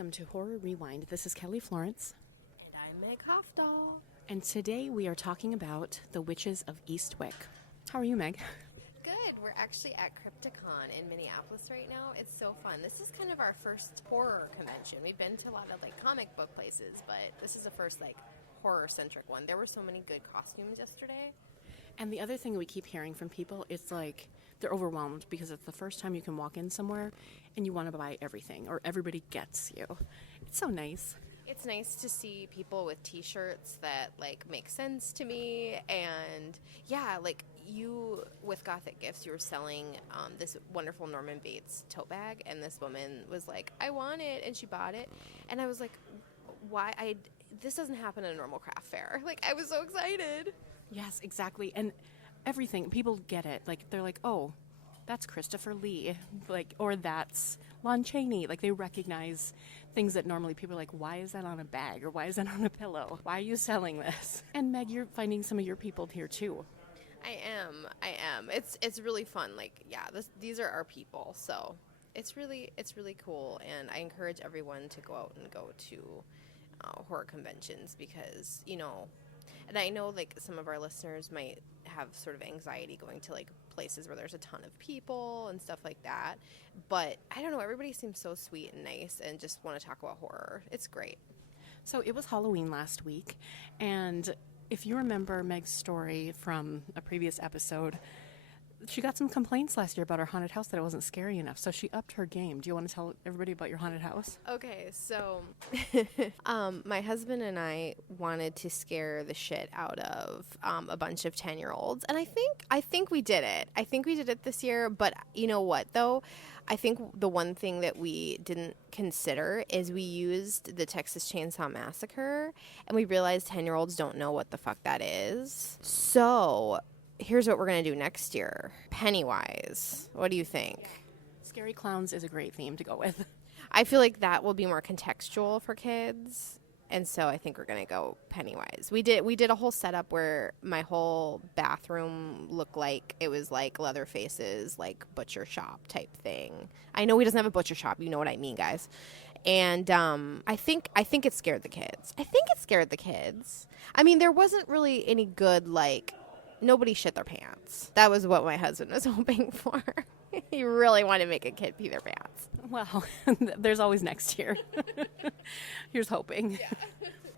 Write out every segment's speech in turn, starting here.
Welcome to Horror Rewind. This is Kelly Florence. And I'm Meg Hofdahl. And today we are talking about the Witches of Eastwick. How are you, Meg? Good. We're actually at Crypticon in Minneapolis right now. It's so fun. This is kind of our first horror convention. We've been to a lot of comic book places, but this is the first horror-centric one. There were so many good costumes yesterday. And the other thing we keep hearing from people is they're overwhelmed because it's the first time you can walk in somewhere and you want to buy everything or everybody gets you. It's so nice. It's nice to see people with t-shirts that make sense to me. And yeah, you with Gothic Gifts, you were selling this wonderful Norman Bates tote bag, and this woman was like, I want it, and she bought it. And I was like, why? This doesn't happen at a normal craft fair. I was so excited. Yes, exactly. And everything, people get it. They're like, oh, that's Christopher Lee, or that's Lon Chaney. They recognize things that normally people are like, why is that on a bag or why is that on a pillow? Why are you selling this? And Meg, you're finding some of your people here too. I am. It's really fun. These are our people, so it's really cool. And I encourage everyone to go out and go to horror conventions because and I know some of our listeners might have sort of anxiety going to places where there's a ton of people and stuff like that. But I don't know, everybody seems so sweet and nice and just want to talk about horror. It's great. So it was Halloween last week, and if you remember Meg's story from a previous episode, she got some complaints last year about her haunted house that it wasn't scary enough, so she upped her game. Do you want to tell everybody about your haunted house? Okay, so my husband and I wanted to scare the shit out of a bunch of 10-year-olds, and I think we did it. I think we did it this year, but you know what, though? I think the one thing that we didn't consider is we used the Texas Chainsaw Massacre, and we realized 10-year-olds don't know what the fuck that is. So here's what we're going to do next year. Pennywise. What do you think? Scary clowns is a great theme to go with. I feel like that will be more contextual for kids. And so I think we're going to go Pennywise. We did a whole setup where my whole bathroom looked like it was Leatherface's butcher shop type thing. I know he doesn't have a butcher shop. You know what I mean, guys. And I think it scared the kids. I mean, there wasn't really any good nobody shit their pants. That was what my husband was hoping for. He really wanted to make a kid pee their pants. Well, there's always next year. Here's hoping.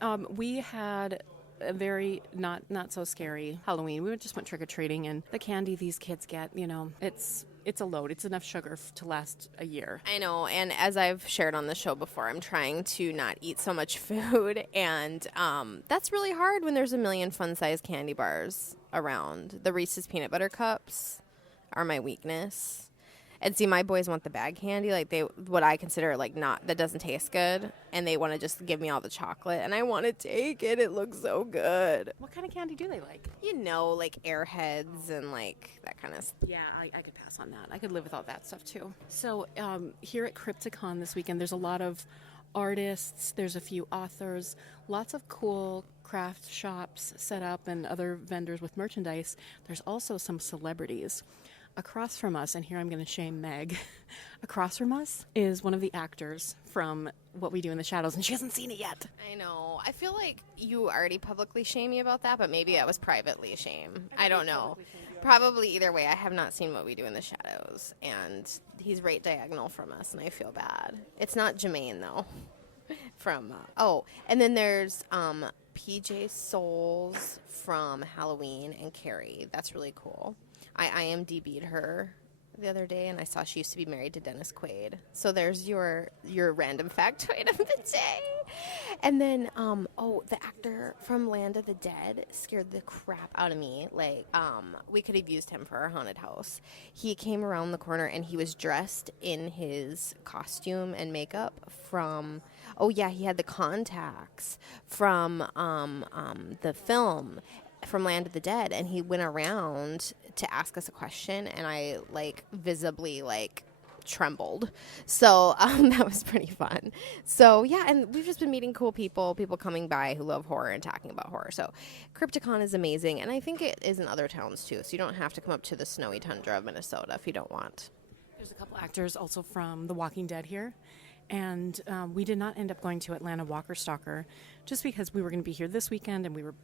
Yeah. We had a very not so scary Halloween. We just went trick-or-treating, and the candy these kids get, it's a load. It's enough sugar to last a year. I know, and as I've shared on the show before, I'm trying to not eat so much food, and that's really hard when there's a million fun-sized candy bars around. The Reese's Peanut Butter Cups are my weakness. And see, my boys want the bag candy, what I consider not, that doesn't taste good, and they want to just give me all the chocolate, and I want to take it. It looks so good. What kind of candy do they like? Airheads and that kind of stuff. Yeah, I could pass on that. I could live without that stuff too. So here at Crypticon this weekend, there's a lot of artists, there's a few authors, lots of cool craft shops set up and other vendors with merchandise. There's also some celebrities. Across from us, and here I'm going to shame Meg, across from us is one of the actors from What We Do in the Shadows, and she hasn't seen it yet. I know. I feel like you already publicly shamed me about that, but maybe I was privately shamed. I don't know. Probably either way, I have not seen What We Do in the Shadows, and he's right diagonal from us, and I feel bad. It's not Jermaine, though. And then there's PJ Souls from Halloween and Carrie. That's really cool. I IMDb'd her the other day, and I saw she used to be married to Dennis Quaid. So there's your random factoid of the day. And then, the actor from Land of the Dead scared the crap out of me. We could have used him for our haunted house. He came around the corner, and he was dressed in his costume and makeup from... Oh, yeah, he had the contacts from the film from Land of the Dead, and he went around to ask us a question, and I visibly trembled. So that was pretty fun. So yeah, and we've just been meeting cool people coming by who love horror and talking about horror. So Crypticon is amazing, and I think it is in other towns too, so you don't have to come up to the snowy tundra of Minnesota if you don't want. There's a couple actors also from The Walking Dead here, And we did not end up going to Atlanta Walker Stalker just because we were going to be here this weekend, and we were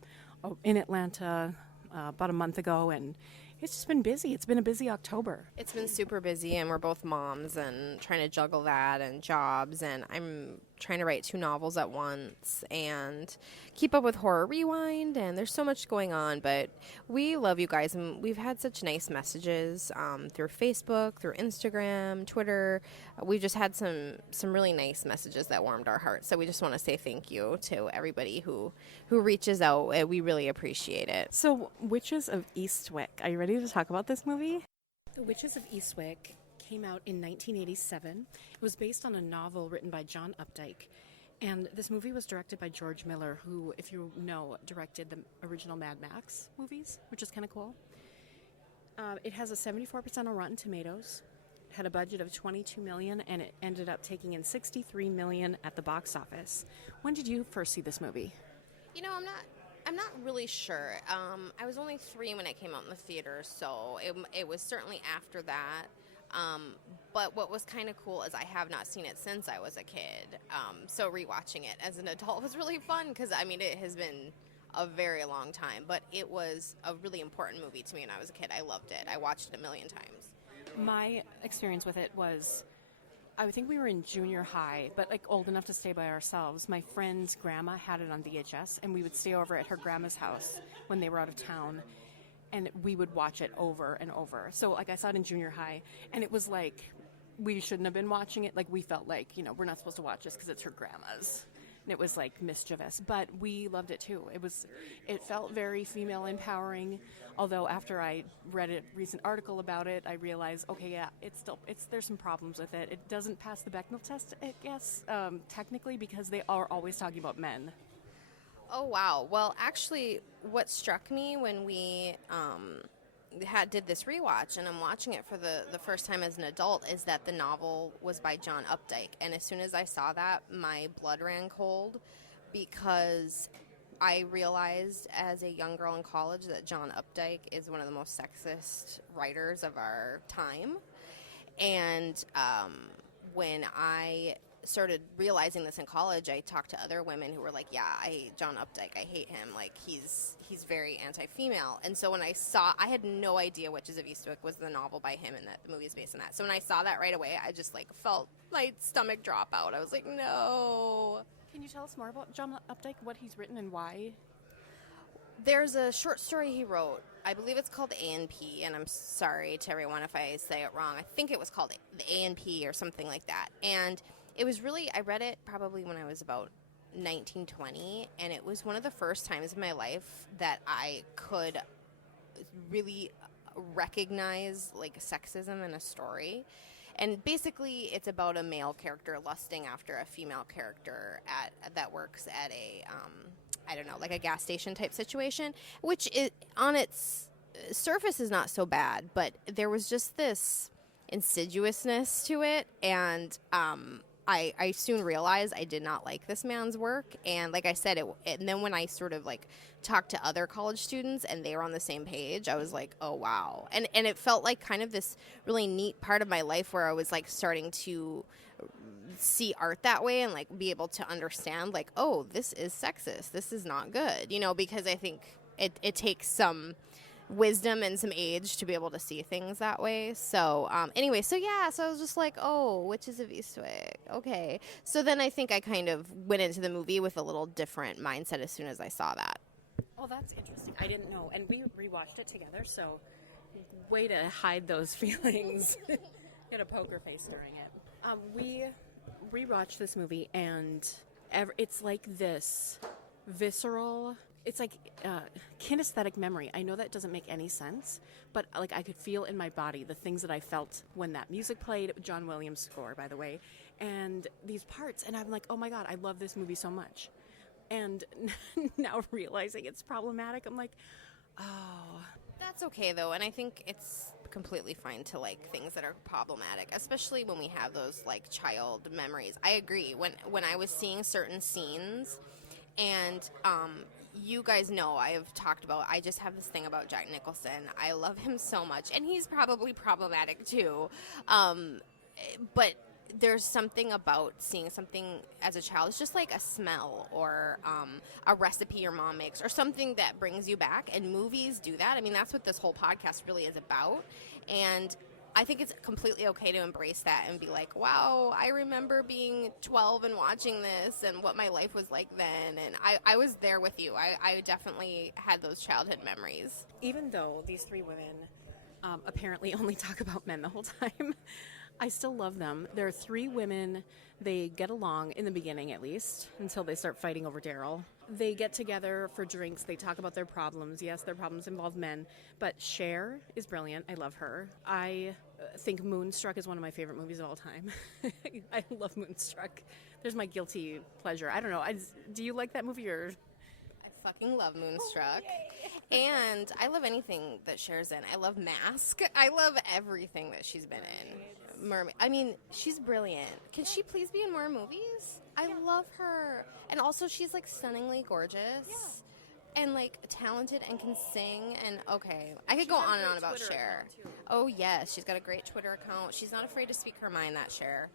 in Atlanta about a month ago, and it's just been busy. It's been a busy October. It's been super busy, and we're both moms and trying to juggle that and jobs, and I'm trying to write 2 novels at once and keep up with Horror Rewind, and there's so much going on, but we love you guys, and we've had such nice messages through Facebook, through Instagram, Twitter. We've just had some really nice messages that warmed our hearts, so we just want to say thank you to everybody who reaches out. We really appreciate it. So, Witches of Eastwick. Are you ready to talk about this movie? The Witches of Eastwick came out in 1987. It was based on a novel written by John Updike. And this movie was directed by George Miller, who, if you know, directed the original Mad Max movies, which is kind of cool. It has a 74% on Rotten Tomatoes. It had a budget of $22 million, and it ended up taking in $63 million at the box office. When did you first see this movie? You know, I'm not really sure. I was only 3 when it came out in the theater, so it was certainly after that. But what was kind of cool is I have not seen it since I was a kid. So rewatching it as an adult was really fun because, I mean, it has been a very long time. But it was a really important movie to me when I was a kid. I loved it. I watched it a million times. My experience with it was, I think we were in junior high, but like old enough to stay by ourselves. My friend's grandma had it on VHS, and we would stay over at her grandma's house when they were out of town, and we would watch it over and over. So like I saw it in junior high, and it was like we shouldn't have been watching it. Like we felt like, you know, we're not supposed to watch this because it's her grandma's. And it was like mischievous, but we loved it too. It felt very female empowering. Although after I read a recent article about it, I realized, okay, yeah, there's some problems with it. It doesn't pass the Bechdel test, I guess, technically, because they are always talking about men. Oh, wow. Well, actually, what struck me when we did this rewatch, and I'm watching it for the first time as an adult, is that the novel was by John Updike. And as soon as I saw that, my blood ran cold because I realized as a young girl in college that John Updike is one of the most sexist writers of our time. And when I started realizing this in college, I talked to other women who were like, yeah, I hate John Updike. I hate him. Like, he's very anti-female. And so when I had no idea Witches of Eastwick was the novel by him and that the movie is based on that. So when I saw that right away, I just, like, felt my stomach drop out. I was like, no. Can you tell us more about John Updike, what he's written and why? There's a short story he wrote. I believe it's called A&P, and I'm sorry to everyone if I say it wrong. I think it was called the A&P or something like that. And it was really, I read it probably when I was about 19, 20, and it was one of the first times in my life that I could really recognize, like, sexism in a story. And basically, it's about a male character lusting after a female character that works at a, I don't know, like a gas station type situation, which is, on its surface is not so bad, but there was just this insidiousness to it, and I soon realized I did not like this man's work. And like I said, and then when I sort of like talked to other college students and they were on the same page, I was like, oh, wow. And it felt like kind of this really neat part of my life where I was like starting to see art that way and like be able to understand like, oh, this is sexist. This is not good, you know, because I think it takes some wisdom and some age to be able to see things that way. So anyway, so I was just like, oh, Witches of Eastwick, okay. So then I think I kind of went into the movie with a little different mindset as soon as I saw that. Oh, that's interesting. I didn't know. And we rewatched it together, so way to hide those feelings. Get a poker face during it. We rewatched this movie, and it's like this visceral, it's like kinesthetic memory. I know that doesn't make any sense, but like I could feel in my body the things that I felt when that music played, John Williams' score, by the way, and these parts, and I'm like, oh my God, I love this movie so much. And now realizing it's problematic, I'm like, oh. That's okay, though, and I think it's completely fine to like things that are problematic, especially when we have those like child memories. I agree. When I was seeing certain scenes, and you guys know I have talked about, I just have this thing about Jack Nicholson. I love him so much, and he's probably problematic too. But there's something about seeing something as a child. It's just like a smell or a recipe your mom makes or something that brings you back. And movies do that. I mean, that's what this whole podcast really is about. And I think it's completely okay to embrace that and be like, wow, I remember being 12 and watching this and what my life was like then. And I was there with you. I definitely had those childhood memories. Even though these three women apparently only talk about men the whole time, I still love them. There are three women. They get along in the beginning, at least, until they start fighting over Daryl. They get together for drinks. They talk about their problems. Yes, their problems involve men, but Cher is brilliant. I love her. I think Moonstruck is one of my favorite movies of all time. I love Moonstruck. There's my guilty pleasure. I don't know. Do you like that movie or? I fucking love Moonstruck. And I love anything that Cher's in. I love Mask. I love everything that she's been in. Mermaid. I mean, she's brilliant. Can she please be in more movies? I love her. And also, she's like stunningly gorgeous and like talented and can sing. And okay, I could go on and on about Cher. Oh, yes. She's got a great Twitter account. She's not afraid to speak her mind, that Cher.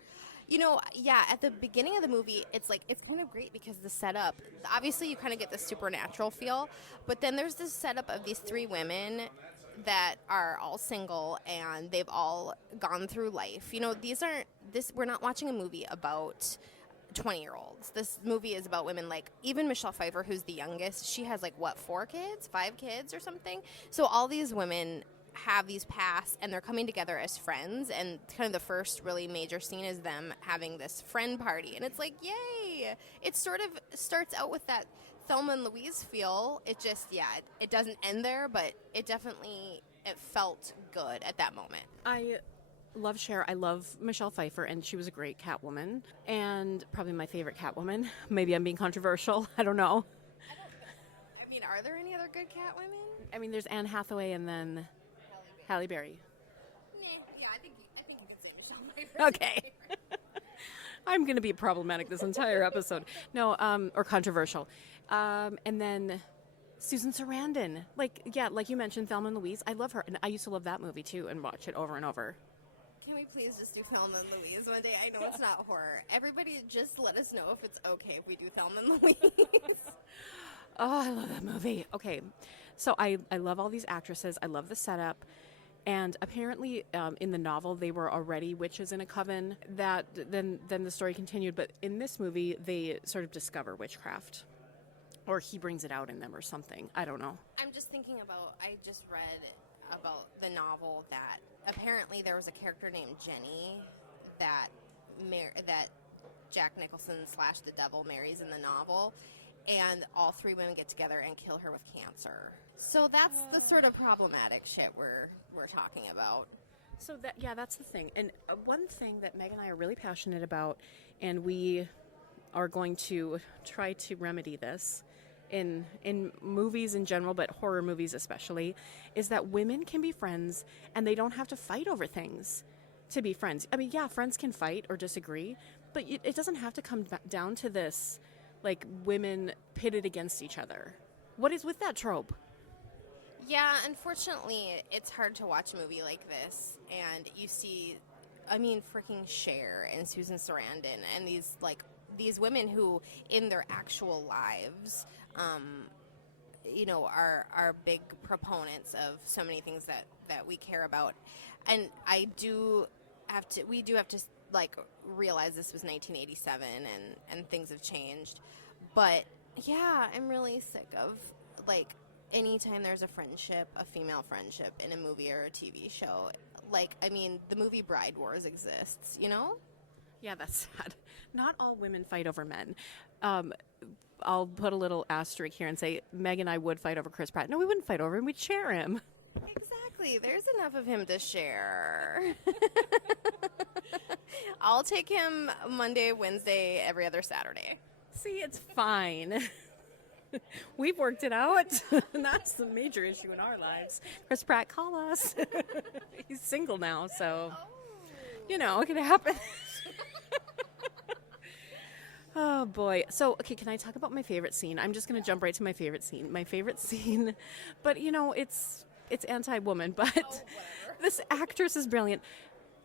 You know, yeah, at the beginning of the movie, it's kind of great because the setup, obviously you kind of get the supernatural feel, but then there's this setup of these three women that are all single and they've all gone through life. You know, we're not watching a movie about 20-year-olds. This movie is about women like, even Michelle Pfeiffer, who's the youngest, she has like, what, 5 kids or something? So all these women have these pasts and they're coming together as friends, and kind of the first really major scene is them having this friend party, and it's like, yay. It sort of starts out with that Thelma and Louise feel. It just, it doesn't end there, but it felt good at that moment. I love Cher. I love Michelle Pfeiffer, and she was a great Catwoman, and probably my favorite Catwoman. Maybe I'm being controversial. I don't know. I mean, are there any other good Catwomen? I mean, there's Anne Hathaway and then Halle Berry. Yeah, I think you could say Michelle Pfeiffer. Okay. I'm going to be problematic this entire episode. No, or controversial. And then Susan Sarandon. Like you mentioned, Thelma and Louise. I love her. And I used to love that movie, too, and watch it over and over. Can we please just do Thelma and Louise one day? I know it's not horror. Everybody just let us know if it's okay if we do Thelma and Louise. Oh, I love that movie. Okay, so I love all these actresses. I love the setup. And apparently in the novel, they were already witches in a coven. That then the story continued. But in this movie, they sort of discover witchcraft. Or he brings it out in them or something. I don't know. I'm just thinking about, I just read about the novel that apparently there was a character named Jenny that Jack Nicholson / the devil marries in the novel. And all 3 women get together and kill her with cancer. So that's the sort of problematic shit we're talking about. So that's the thing. And one thing that Meg and I are really passionate about, and we are going to try to remedy this in movies in general, but horror movies especially, is that women can be friends and they don't have to fight over things to be friends. I mean, yeah, friends can fight or disagree, but it doesn't have to come down to this, like, women pitted against each other. What is with that trope? Yeah, unfortunately, it's hard to watch a movie like this, and you see, I mean, freaking Cher and Susan Sarandon, and these women who, in their actual lives, are big proponents of so many things that we care about, and we do have to like realize this was 1987 and things have changed, but yeah, I'm really sick of like. Anytime there's a female friendship in a movie or a TV show, like, I mean, the movie Bride Wars exists, you know? Yeah, that's sad. Not all women fight over men. I'll put a little asterisk here and say Meg and I would fight over Chris Pratt. No, we wouldn't fight over him. We'd share him. Exactly. There's enough of him to share. I'll take him Monday, Wednesday, every other Saturday. See, it's fine. We've worked it out. That's the major issue in our lives. Chris Pratt, call us. He's single now, so, it can happen. Oh, boy. So, okay, can I talk about my favorite scene? I'm just going to jump right to my favorite scene. My favorite scene, but, it's anti-woman, but this actress is brilliant.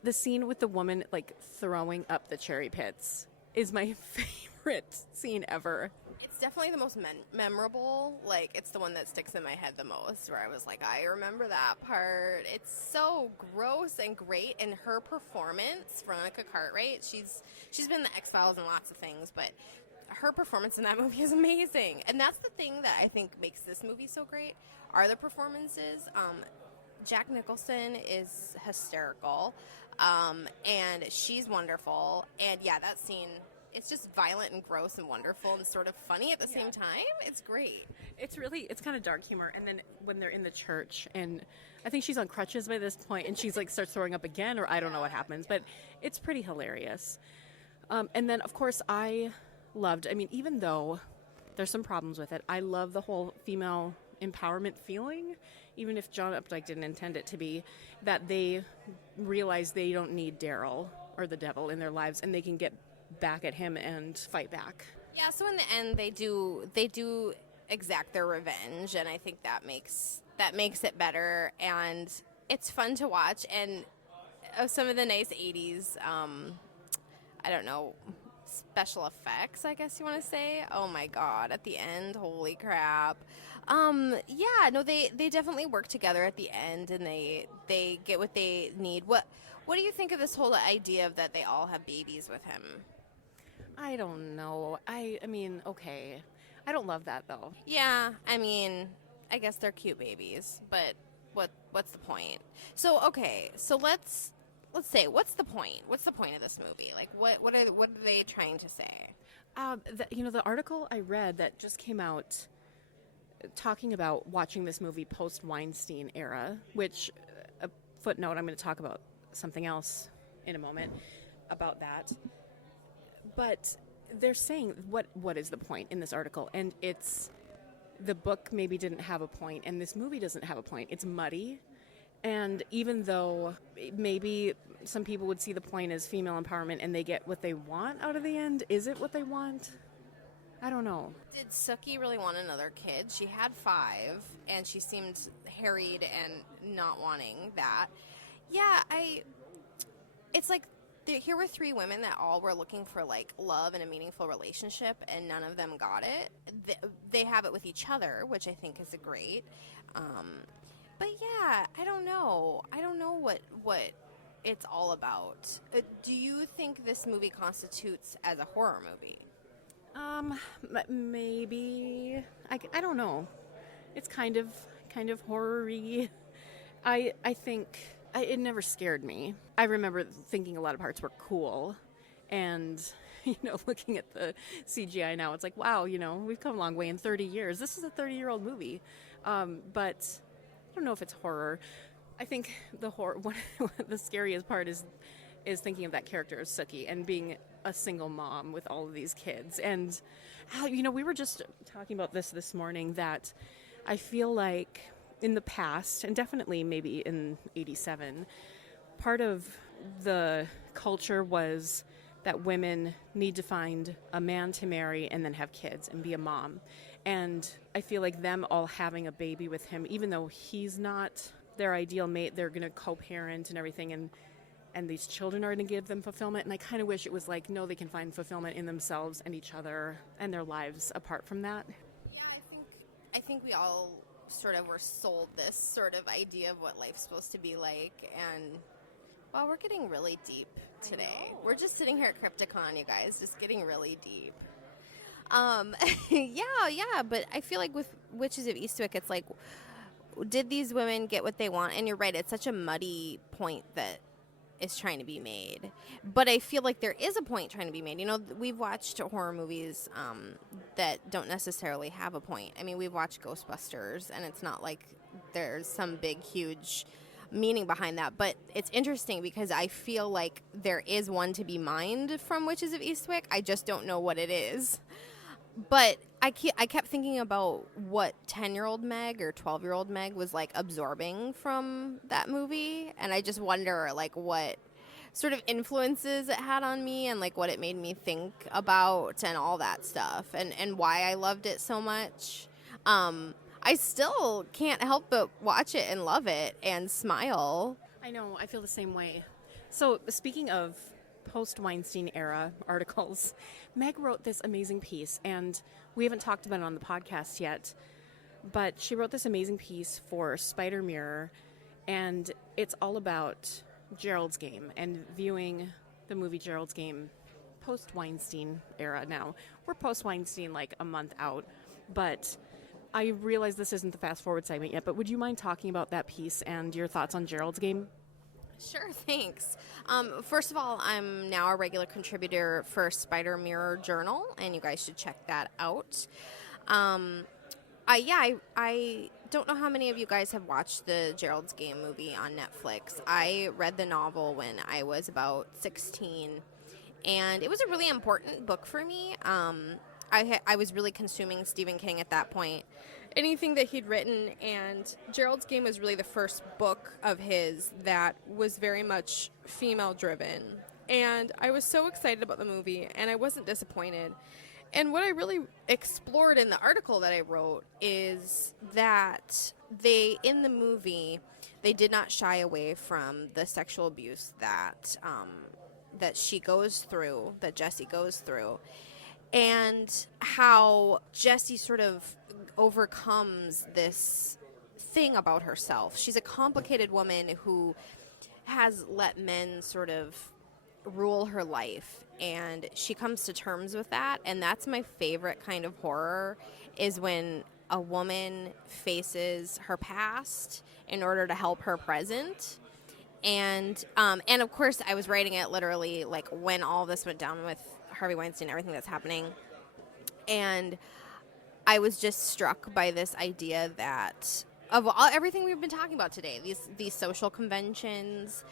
The scene with the woman like throwing up the cherry pits is my favorite scene ever. It's definitely the most memorable. Like, it's the one that sticks in my head the most, where I was like, I remember that part. It's so gross and great, and her performance, Veronica Cartwright, she's been in the X-Files and lots of things, but her performance in that movie is amazing. And that's the thing that I think makes this movie so great, are the performances. Jack Nicholson is hysterical, and she's wonderful. And yeah, that scene, it's just violent and gross and wonderful and sort of funny at the same time. It's great. It's kind of dark humor. And then when they're in the church, and I think she's on crutches by this point, and she's like starts throwing up again, or I don't know what happens, but it's pretty hilarious. And then, of course, I mean, even though there's some problems with it, I love the whole female empowerment feeling, even if John Updike didn't intend it to be, that they realize they don't need Daryl or the devil in their lives, and they can get back at him and fight back. Yeah, so in the end, they do exact their revenge, and I think that makes it better, and it's fun to watch. And some of the nice 80s, I don't know, special effects, I guess you want to say. Oh my god, at the end, holy crap. Yeah, no, they definitely work together at the end, and they get what they need. What do you think of this whole idea of that they all have babies with him? I don't know. I mean, okay. I don't love that, though. Yeah, I mean, I guess they're cute babies, but what's the point? So, okay, so let's say, what's the point? What's the point of this movie? Like, what are they trying to say? The article I read that just came out talking about watching this movie post Weinstein Era, which, a footnote, I'm going to talk about something else in a moment about that. But they're saying, what is the point in this article? And it's, the book maybe didn't have a point, and this movie doesn't have a point. It's muddy. And even though maybe some people would see the point as female empowerment and they get what they want out of the end, is it what they want? I don't know. Did Sookie really want another kid? She had 5, and she seemed harried and not wanting that. Yeah, it's like, here were 3 women that all were looking for, like, love and a meaningful relationship, and none of them got it. They have it with each other, which I think is great. But yeah, I don't know. I don't know what it's all about. Do you think this movie constitutes as a horror movie? Maybe. I don't know. It's kind of horror-y. I think it never scared me. I remember thinking a lot of parts were cool, and looking at the CGI now, it's like, wow, we've come a long way in 30 years. This is a 30-year-old movie, but I don't know if it's horror. I think the scariest part is thinking of that character of Sookie and being a single mom with all of these kids. And we were just talking about this morning, that I feel like in the past, and definitely maybe in 87, part of the culture was that women need to find a man to marry and then have kids and be a mom. And I feel like them all having a baby with him, even though he's not their ideal mate, they're going to co-parent and everything, and these children are going to give them fulfillment. And I kind of wish it was like, no, they can find fulfillment in themselves and each other and their lives apart from that. Yeah, I think we all sort of were sold this sort of idea of what life's supposed to be like, and well, we're getting really deep today. We're just sitting here at Crypticon, you guys, just getting really deep. Yeah, but I feel like with Witches of Eastwick, it's like, did these women get what they want? And you're right, it's such a muddy point that is trying to be made. But I feel like there is a point trying to be made. We've watched horror movies that don't necessarily have a point. I mean, we've watched Ghostbusters, and it's not like there's some big, huge meaning behind that. But it's interesting because I feel like there is one to be mined from Witches of Eastwick. I just don't know what it is. But I kept thinking about what 10-year-old Meg or 12-year-old Meg was, like, absorbing from that movie. And I just wonder, like, what sort of influences it had on me, and, like, what it made me think about and all that stuff, and why I loved it so much. I still can't help but watch it and love it and smile. I know. I feel the same way. So, speaking of post-Weinstein era articles, Meg wrote this amazing piece, and we haven't talked about it on the podcast yet, but she wrote this amazing piece for Spider Mirror, and it's all about Gerald's Game and viewing the movie Gerald's Game post-Weinstein era now. We're post-Weinstein like a month out, but I realize this isn't the fast-forward segment yet, but would you mind talking about that piece and your thoughts on Gerald's Game? Sure, thanks. First of all, I'm now a regular contributor for Spider Mirror Journal, and you guys should check that out. I don't know how many of you guys have watched the Gerald's Game movie on Netflix. I read the novel when I was about 16, and it was a really important book for me. I was really consuming Stephen King at that point. Anything that he'd written, and Gerald's Game was really the first book of his that was very much female-driven. And I was so excited about the movie, and I wasn't disappointed. And what I really explored in the article that I wrote is that in the movie, they did not shy away from the sexual abuse that she goes through, that Jessie goes through, and how Jessie sort of overcomes this thing about herself. She's a complicated woman who has let men sort of rule her life, and she comes to terms with that. And that's my favorite kind of horror, is when a woman faces her past in order to help her present. And of course, I was writing it literally like when all this went down with Harvey Weinstein, everything that's happening, and I was just struck by this idea that of everything we've been talking about today, these social conventions,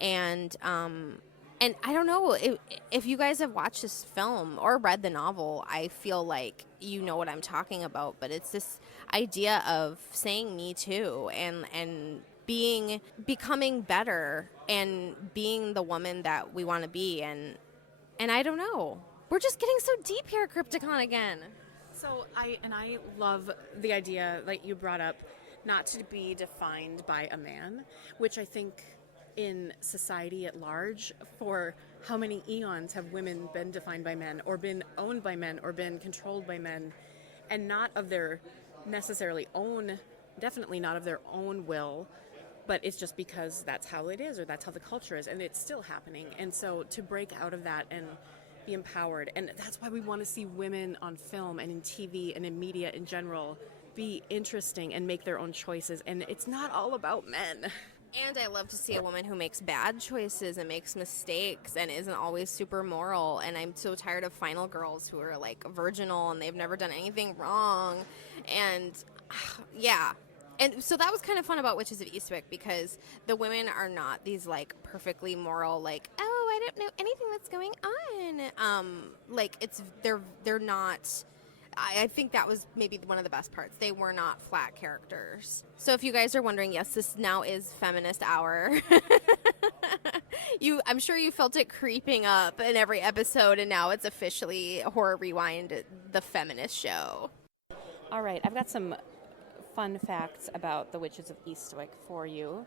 and I don't know if you guys have watched this film or read the novel. I feel like you know what I'm talking about, but it's this idea of saying me too, and becoming better and being the woman that we want to be, and I don't know. We're just getting so deep here at Crypticon again. So I love the idea that you brought up, not to be defined by a man, which I think in society at large, for how many eons have women been defined by men, or been owned by men, or been controlled by men, and not of their necessarily own, definitely not of their own will, but it's just because that's how it is, or that's how the culture is, and it's still happening. And so to break out of that and be empowered, and that's why we want to see women on film and in TV and in media in general be interesting and make their own choices, and it's not all about men. And I love to see a woman who makes bad choices and makes mistakes and isn't always super moral. And I'm so tired of final girls who are like virginal and they've never done anything wrong. And yeah. And so that was kind of fun about Witches of Eastwick, because the women are not these like perfectly moral, like, oh, I don't know anything that's going on. Like they're not. I think that was maybe one of the best parts. They were not flat characters. So if you guys are wondering, yes, this now is Feminist Hour. I'm sure you felt it creeping up in every episode, and now it's officially Horror Rewind, the feminist show. All right, I've got some fun facts about the Witches of Eastwick for you.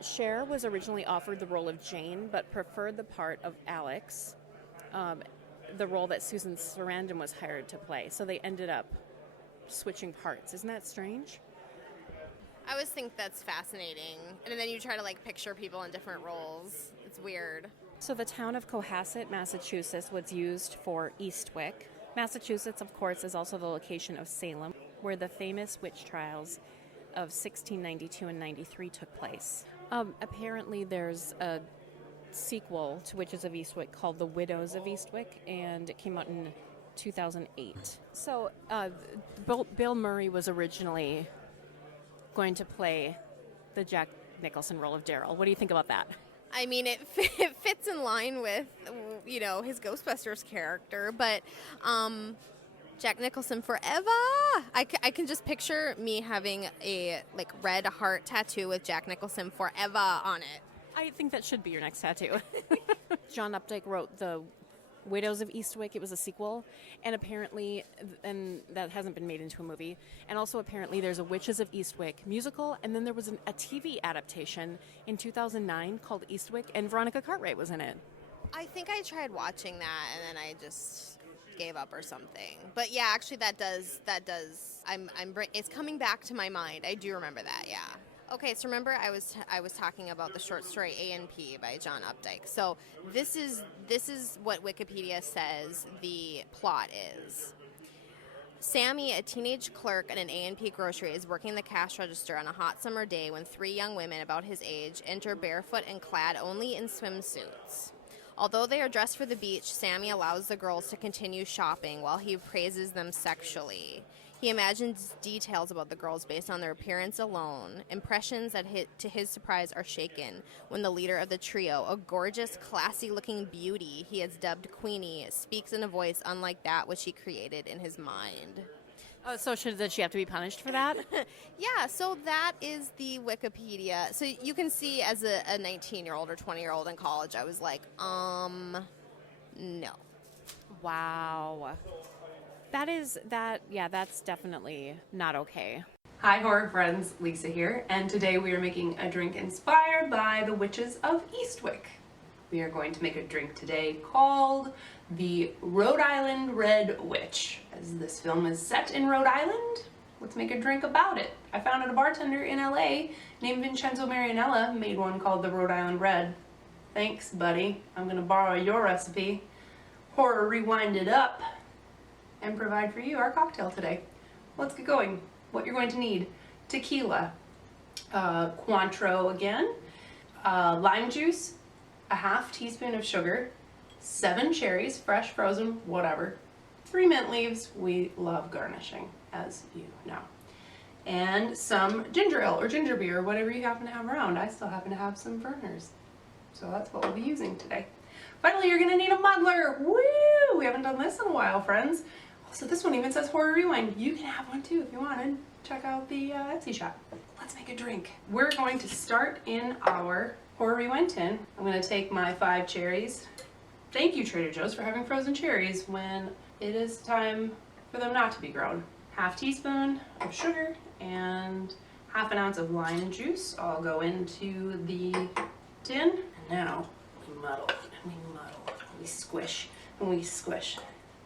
Cher was originally offered the role of Jane, but preferred the part of Alex, the role that Susan Sarandon was hired to play. So they ended up switching parts. Isn't that strange? I always think that's fascinating. And then you try to like picture people in different roles. It's weird. So the town of Cohasset, Massachusetts was used for Eastwick. Massachusetts, of course, is also the location of Salem, where the famous witch trials of 1692 and 93 took place. Apparently there's a sequel to Witches of Eastwick called The Widows of Eastwick, and it came out in 2008. So Bill Murray was originally going to play the Jack Nicholson role of Daryl. What do you think about that? I mean, it fits in line with, you know, his Ghostbusters character, but Jack Nicholson forever. I can just picture me having a like red heart tattoo with Jack Nicholson forever on it. I think that should be your next tattoo. John Updike wrote the Widows of Eastwick. It was a sequel, and apparently, and that hasn't been made into a movie. And also, apparently, there's a Witches of Eastwick musical, and then there was a TV adaptation in 2009 called Eastwick, and Veronica Cartwright was in it. I think I tried watching that and then I just gave up or something. But yeah, actually that does it's coming back to my mind. I do remember that. Yeah. Okay, so remember I was talking about the short story A&P by John Updike. So this is what Wikipedia says the plot is. Sammy, a teenage clerk at an A&P grocery, is working the cash register on a hot summer day when three young women about his age enter barefoot and clad only in swimsuits. Although they are dressed for the beach, Sammy allows the girls to continue shopping while he praises them sexually. He imagines details about the girls based on their appearance alone. Impressions that, to his surprise, are shaken when the leader of the trio, a gorgeous, classy-looking beauty he has dubbed Queenie, speaks in a voice unlike that which he created in his mind. Oh, so did she have to be punished for that? Yeah, so that is the Wikipedia. So you can see as a 19-year-old or 20-year-old in college, I was like, no. Wow. That's definitely not okay. Hi horror friends, Lisa here, and today we are making a drink inspired by the Witches of Eastwick. We are going to make a drink today called the Rhode Island Red Witch. As this film is set in Rhode Island, let's make a drink about it. I found out a bartender in LA named Vincenzo Marianella made one called the Rhode Island Red. Thanks, buddy. I'm gonna borrow your recipe, horror rewind it up, and provide for you our cocktail today. Let's get going. What you're going to need: tequila, Cointreau again, lime juice, a half teaspoon of sugar, 7 cherries, fresh, frozen, whatever, 3 mint leaves, we love garnishing, as you know, and some ginger ale or ginger beer, whatever you happen to have around. I still happen to have some Vernors, so that's what we'll be using today. Finally, you're gonna need a muddler. Woo! We haven't done this in a while, friends. So this one even says horror rewind. You can have one too if you wanted. Check out the Etsy shop. Let's make a drink. We're going to start in our horror rewind tin. I'm going to take my 5 cherries. Thank you, Trader Joe's, for having frozen cherries when it is time for them not to be grown. Half teaspoon of sugar and half an ounce of lime juice. I'll go into the tin. And now we muddle and we muddle and we squish and we squish.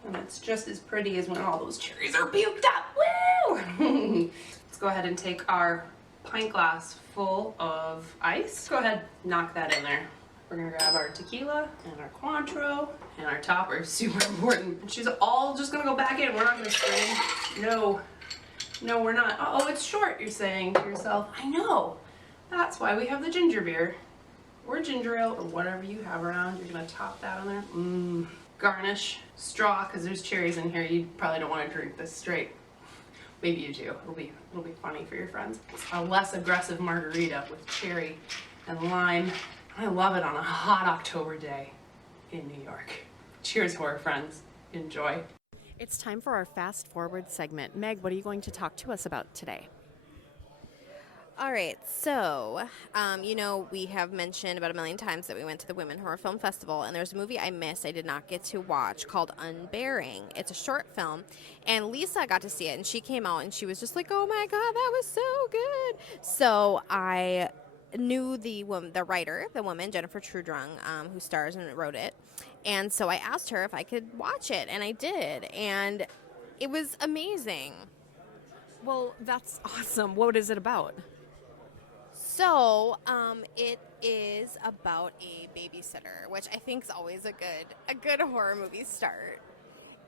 And it's just as pretty as when all those cherries are puked up. Woo! Let's go ahead and take our pint glass full of ice. Go ahead, knock that in there. We're gonna grab our tequila and our Cointreau and our topper, super important. She's all just gonna go back in. We're not gonna strain. No, we're not. Oh, it's short, you're saying to yourself. I know. That's why we have the ginger beer or ginger ale or whatever you have around. You're gonna top that on there. Garnish, straw, because there's cherries in here. You probably don't want to drink this straight. Maybe you do. It'll be funny for your friends. A less aggressive margarita with cherry and lime. I love it on a hot October day in New York. Cheers, horror friends. Enjoy. It's time for our fast forward segment. Meg, what are you going to talk to us about today? All right, so, we have mentioned about 1,000,000 times that we went to the Women Horror Film Festival, and there's a movie I missed, I did not get to watch, called Unbearing. It's a short film, and Lisa got to see it, and she came out, and she was just like, oh my god, that was so good. So I knew the writer, the woman, Jennifer Trudrung, who stars and wrote it, and so I asked her if I could watch it, and I did, and it was amazing. Well, that's awesome. What is it about? So, it is about a babysitter, which I think is always a good horror movie start.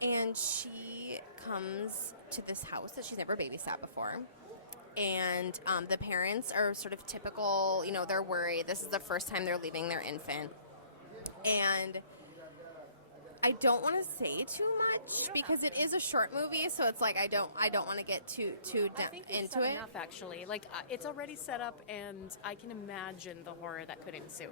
And she comes to this house that she's never babysat before. And the parents are sort of typical, they're worried. This is the first time they're leaving their infant. And I don't want to say too much because it is a short movie, so it's like I don't want to get too into it. Enough, actually. Like it's already set up, and I can imagine the horror that could ensue.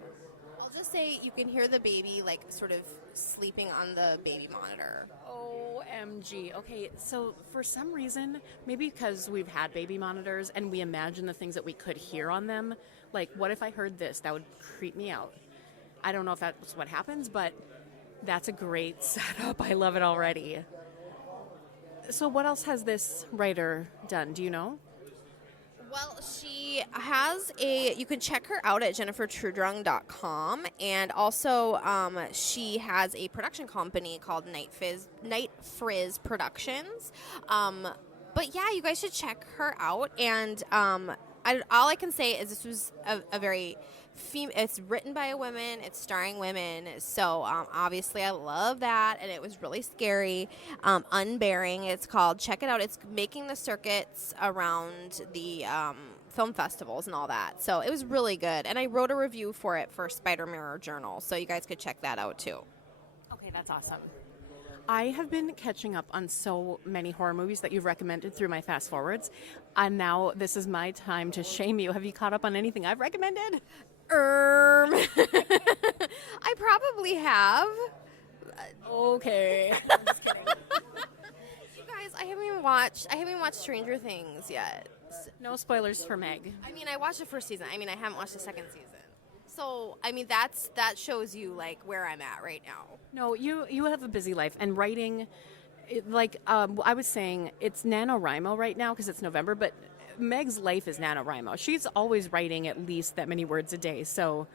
I'll just say you can hear the baby like sort of sleeping on the baby monitor. OMG. Okay, so for some reason, maybe because we've had baby monitors and we imagine the things that we could hear on them. Like, what if I heard this? That would creep me out. I don't know if that's what happens, but That's a great setup. I love it already. So what else has this writer done? Do you know? Well, she has you can check her out at jennifertrudrung.com, and also she has a production company called Night Frizz Productions. But yeah, you guys should check her out, and all I can say is this was a very it's written by a woman, it's starring women, so obviously I love that, and it was really scary. Unbearing, it's called. Check it out. It's making the circuits around the film festivals and all that, so it was really good, and I wrote a review for it for Spider Mirror Journal, so you guys could check that out too. Okay, that's awesome. I have been catching up on so many horror movies that you've recommended through my fast forwards, and now this is my time to shame you. Have you caught up on anything I've recommended? I probably have. Okay. I'm just kidding. You guys, I haven't even watched Stranger Things yet. No spoilers for Meg. I mean, I watched the first season. I mean, I haven't watched the second season. So, I mean, that shows you like where I'm at right now. No, you have a busy life, and writing, I was saying, it's NaNoWriMo right now because it's November, but Meg's life is NaNoWriMo. She's always writing at least that many words a day. So,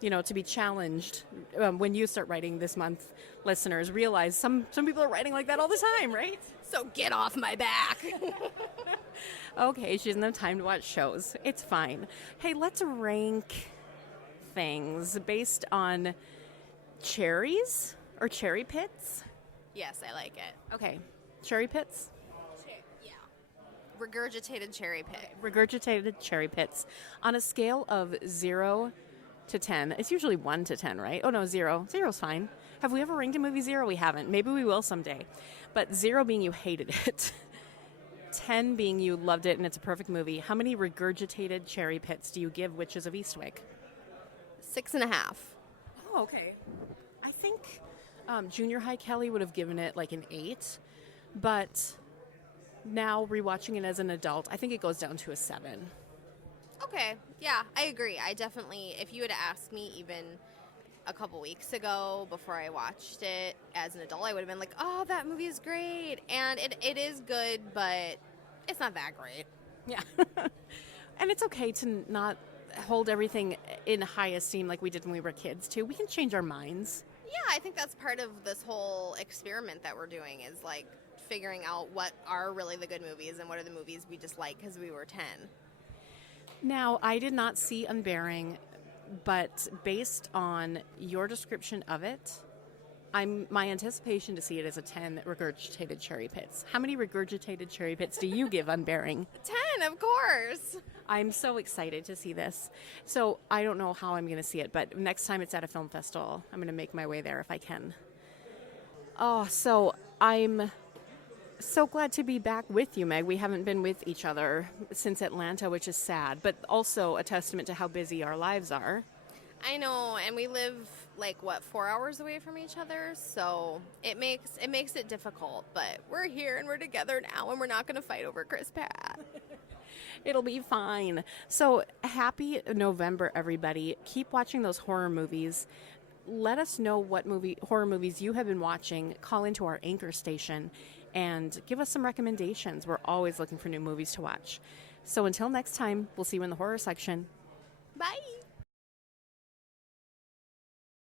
to be challenged when you start writing this month, listeners, realize some people are writing like that all the time, right? So get off my back. Okay, she doesn't have time to watch shows. It's fine. Hey, let's rank things based on cherries or cherry pits. Yes, I like it. Okay, cherry pits. Yeah. Regurgitated cherry pit. Regurgitated cherry pits. On a scale of 0 to 10, it's usually 1 to 10, right? Oh no, 0. 0's fine. Have we ever ranked a movie 0? We haven't. Maybe we will someday. But 0 being you hated it. 10 being you loved it and it's a perfect movie. How many regurgitated cherry pits do you give Witches of Eastwick? 6.5. Oh, okay. I think junior high Kelly would have given it like an 8, but now rewatching it as an adult, I think it goes down to a 7. Okay, yeah, I agree. I definitely, if you had asked me even a couple weeks ago before I watched it as an adult, I would have been like, oh, that movie is great. And it is good, but it's not that great. Yeah. And it's okay to not hold everything in high esteem like we did when we were kids, too. We can change our minds. Yeah, I think that's part of this whole experiment that we're doing is like figuring out what are really the good movies and what are the movies we just like because we were 10. Now, I did not see Unbearing, but based on your description of it, my anticipation to see it is a 10 regurgitated cherry pits. How many regurgitated cherry pits do you give Unbearing? 10, of course. I'm so excited to see this. So I don't know how I'm going to see it, but next time it's at a film festival, I'm going to make my way there if I can. Oh, so I'm so glad to be back with you, Meg. We haven't been with each other since Atlanta, which is sad, but also a testament to how busy our lives are. I know, and we live 4 hours away from each other, so it makes it difficult, but we're here and we're together now and we're not going to fight over Chris Pratt. It'll be fine. So happy November, everybody. Keep watching those horror movies. Let us know what horror movies you have been watching. Call into our anchor station and give us some recommendations. We're always looking for new movies to watch. So until next time, we'll see you in the horror section. Bye.